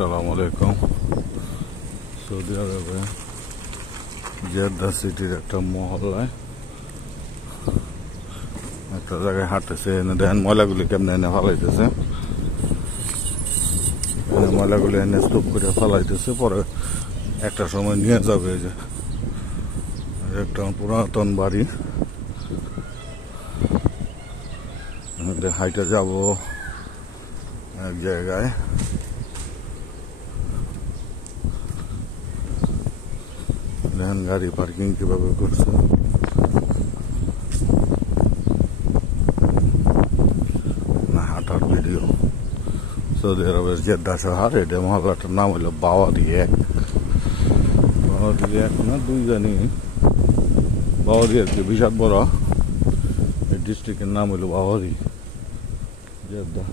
আসসালামু আলাইকুম। সৌদি আরবে জেদ্দা সিটির একটা মহল্লায় একটা জায়গায় হাঁটতেছে। এনে দেখেন ময়লাগুলি কেমনে এনে ফালাইতেছে। ময়লাগুলি এনে স্তূপ করে ফালাইতেছে, পরে একটা সময় নিয়ে যাবে। যে একটা পুরাতন বাড়ি, হাইটে যাব এক জায়গায়। দেখেন গাড়ি পার্কিং কিভাবে করছে। হাঁটার ভিডিও। সৌদি আরবের জেদ্দা শহর, এটা মহল্লাটার নাম হলো বাওয়াদি এক। বাওয়াদি এক না দুই জানি, বাওয়াদি আর কি বিশাল বড়। এই ডিস্ট্রিক্টের নাম হলো বাওয়াদি জেদ্দা।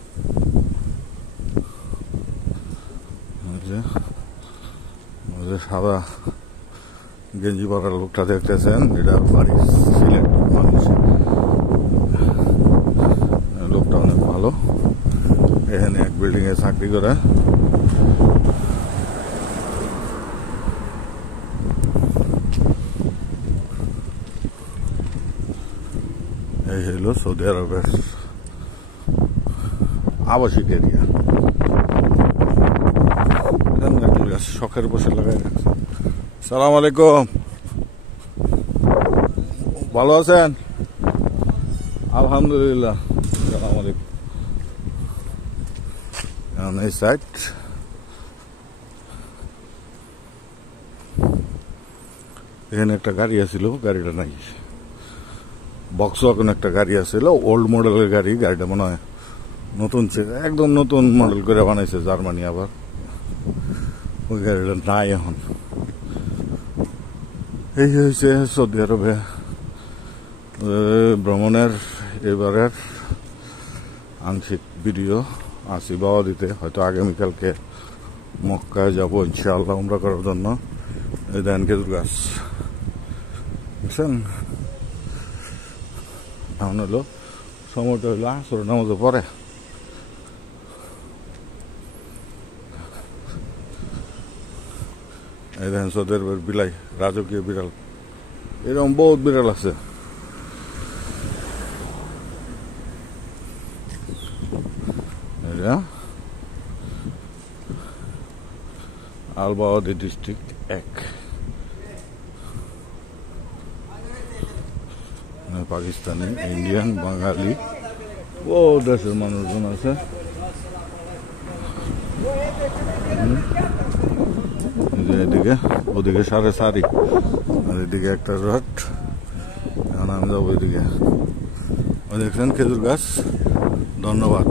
সাদা গেঞ্জি পরার লোকটা দেখতেছেন, এটা বাড়ি সিলেট মানুষ। লোকটা অনেক ভালো। এখানে এক বিল্ডিং এ চাকরি করে। এই হইল সৌদি আরবের আবাসিক এরিয়া। শখের বসে লাগাই রাখছে। সালাম আলাইকুম, ভালো আছেন? আলহামদুলিল্লাহ। সালাম আলাইকুম। এই সাইড এখানে একটা গাড়ি আছিল, গাড়িটা নাই। বক্স ওয়াগন একটা গাড়ি আছিল, ওল্ড মডেলের গাড়ি। গাড়িটা মনে হয় নতুন ছিল, একদম নতুন মডেল করে বানাইছে জার্মানি। আবার ওই গাড়িটা নাই এখন। এই হয়েছে সৌদি আরবে ভ্রমণের এবারের আংশিক ভিডিও। আসি বাওয়াদিতে, হয়তো আগামীকালকে মক্কায় যাবো ইনশাআল্লাহ উমরা করার জন্য। এই দেন খেজুর গাছ, বুঝছেন? এখন হলো সময়টা হইলো আসর নামাজে পরে। এই দেখেন সৌদি আরবের বিলাই, রাজকীয় বিড়াল। এরকম বহুত বিড়াল আছে। আল বাওয়াদি ডিস্ট্রিক্ট এক। পাকিস্তানি, ইন্ডিয়ান, বাঙালি, ও দেশের মানুষজন আছে। এদিকে ওদিকে 4:30, আর এদিকে একটা রট। এখন আমি যাবো এদিকে। দেখছেন খেজুর গাছ। ধন্যবাদ।